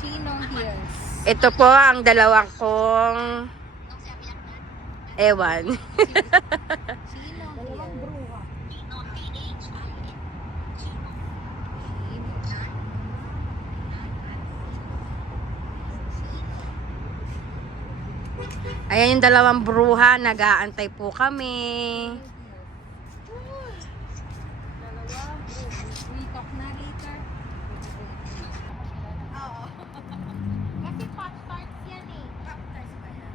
Chino Hills. Ito po ang dalawang kong ewan. Chino Hills. Ayan yung dalawang bruha, nag-aantay po kami. We talk na later. Oo. Kasi pot tarts yan eh. Pot tarts ba yan?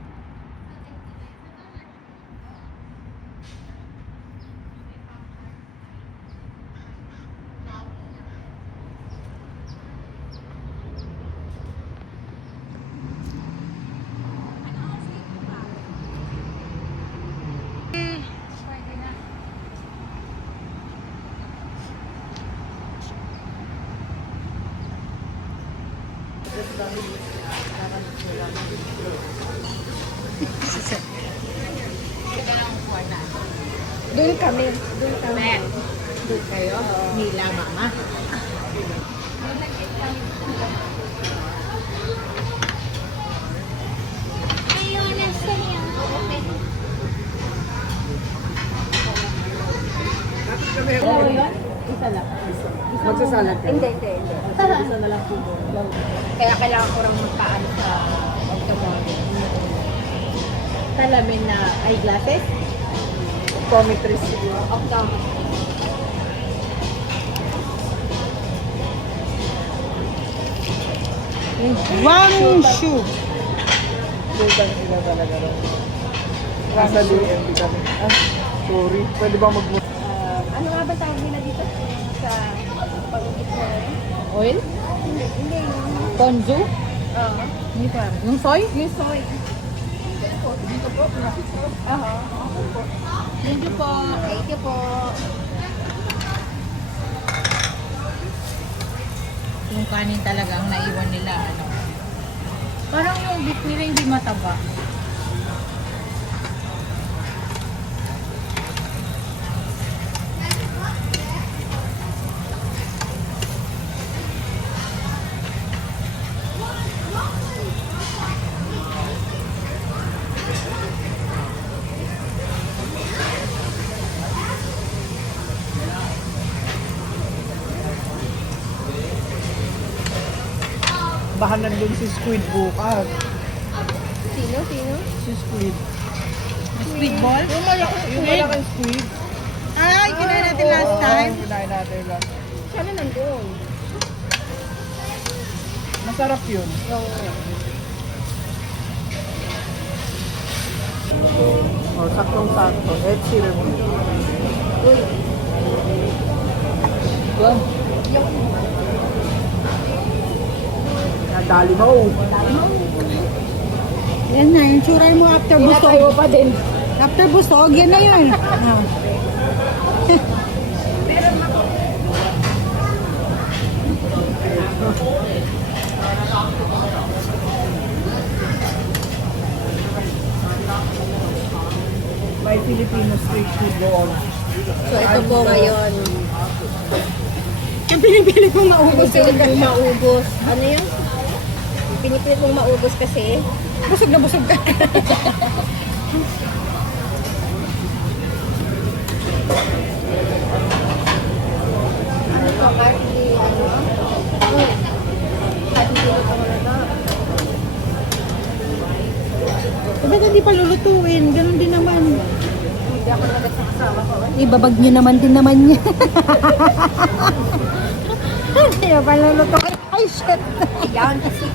Pwede na. Doon kami. Doon kayo? Nila, mama. Mayonnaise yan yan. Oo, yun? Isa lang. Magsasalad ka? Hindi. Isa na lang po. Kaya kailangan ko rin magpaano sa optometry. Salamin na eyeglasses? Optometrist siguro. Optometry. One shoe. Sultan sila talaga rin. Nasa DMV kami. Ah, sorry. Pwede ba mag- Ano nga ba tawag nila dito? Sa pag-ukit na oil? Hindi. Ponzu? Oo. Hindi pa. Yung soy? Yung soy. Dito po. Aha. Thank you po. Thank you po. Yung kanin talaga ang naiwan nila, ano. Parang yung beef nila hindi mataba. Baka nandun si Squid bukas. Sino? Si Squid. Squid ball? Yung malaking squid. Ay, kinain natin last time. Kinain natin lang. Sana nandun. Masarap yun. Oh, saktong-sakto. Ed Sheeran. Nadali mo. Yan na, yung tsura mo after busog. Pinatayo pa din. After busog, yan na yun. Ah. May Filipino street food doon. So ito po ngayon. Yung pinipilit mong maubos. Pinipilit mong maubos. Ano yun? Pinipilit mong maubos kasi Busog na busog ka. ano to? Kahit hindi ano? Kahit hindi ito mo na to. Ba't hindi pa lulutuin? Ganun din naman. Hindi ako nagkasama ko. Ibabag nyo naman din naman niya. Hindi pa lulutuin. Ay, shit. Yan kasi.